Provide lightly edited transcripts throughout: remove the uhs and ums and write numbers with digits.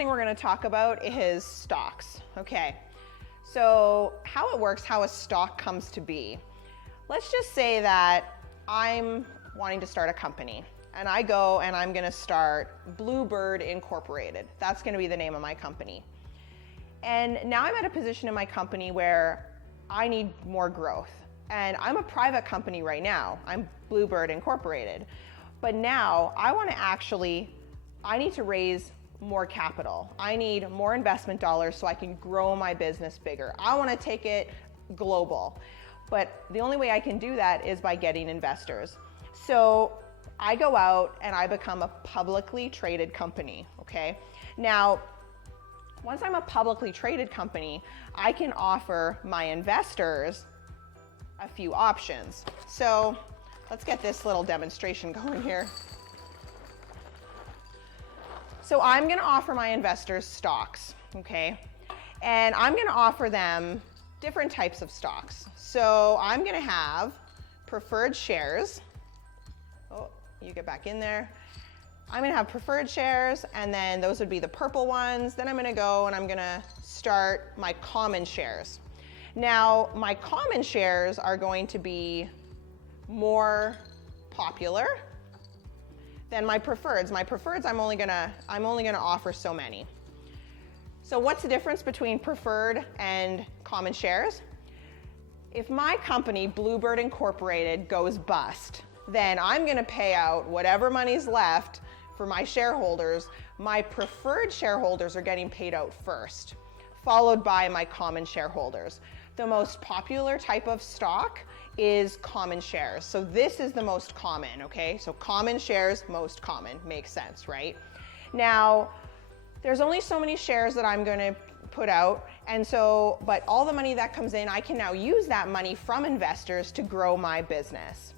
thing we're going to talk about is stocks. Okay, so how it works, how a stock comes to be. Let's just say that I'm wanting to start a company and I go and I'm going to start Bluebird Incorporated. That's going to be the name of my company. And now I'm at a position in my company where I need more growth. And I'm a private company right now. I'm Bluebird Incorporated. But now I need to raise more capital. I need more investment dollars so I can grow my business bigger. I want to take it global. But the only way I can do that is by getting investors. So I go out and I become a publicly traded company, okay? Now, once I'm a publicly traded company, I can offer my investors a few options. So let's get this little demonstration going here. So I'm going to offer my investors stocks, okay? And I'm going to offer them different types of stocks. So I'm going to have preferred shares. Oh, you get back in there. I'm going to have preferred shares, and then those would be the purple ones. Then I'm going to go and I'm going to start my common shares. Now, my common shares are going to be more popular than my preferreds. My preferreds, I'm only gonna offer so many. So what's the difference between preferred and common shares? If my company, Bluebird Incorporated, goes bust, then I'm gonna pay out whatever money's left for my shareholders. My preferred shareholders are getting paid out first, followed by my common shareholders. The most popular type of stock is common shares. So this is the most common, okay? So common shares, most common, makes sense, right? Now, there's only so many shares that I'm gonna put out, but all the money that comes in, I can now use that money from investors to grow my business.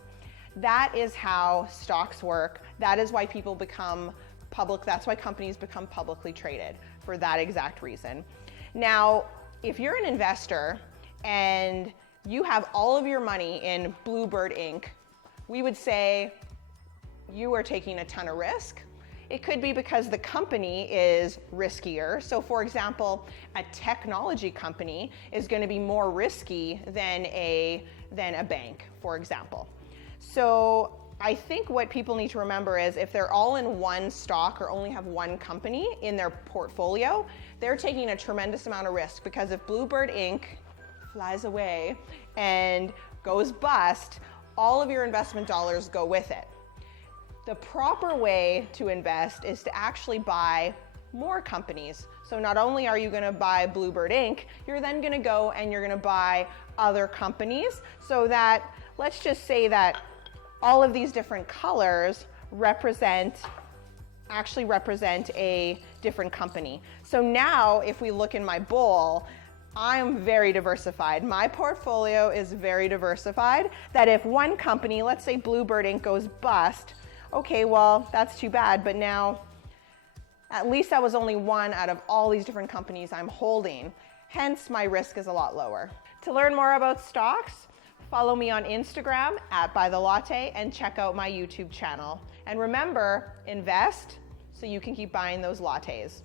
That is how stocks work. That is why people become public. That's why companies become publicly traded, for that exact reason. Now, if you're an investor and you have all of your money in Bluebird Inc., we would say you are taking a ton of risk. It could be because the company is riskier. So for example, a technology company is going to be more risky than a bank, for example. So I think what people need to remember is if they're all in one stock or only have one company in their portfolio, they're taking a tremendous amount of risk, because if Bluebird Inc. flies away and goes bust, all of your investment dollars go with it. The proper way to invest is to actually buy more companies. So not only are you going to buy Bluebird Inc., you're then going to go and you're going to buy other companies, so that, let's just say that all of these different colors actually represent a different company. So now if we look in my bowl, I'm very diversified. My portfolio is very diversified, that if one company, let's say Bluebird Inc. goes bust, okay, well, that's too bad, but now at least that was only one out of all these different companies I'm holding. Hence, my risk is a lot lower. To learn more about stocks, follow me on Instagram @BuyTheLatte and check out my YouTube channel. And remember, invest so you can keep buying those lattes.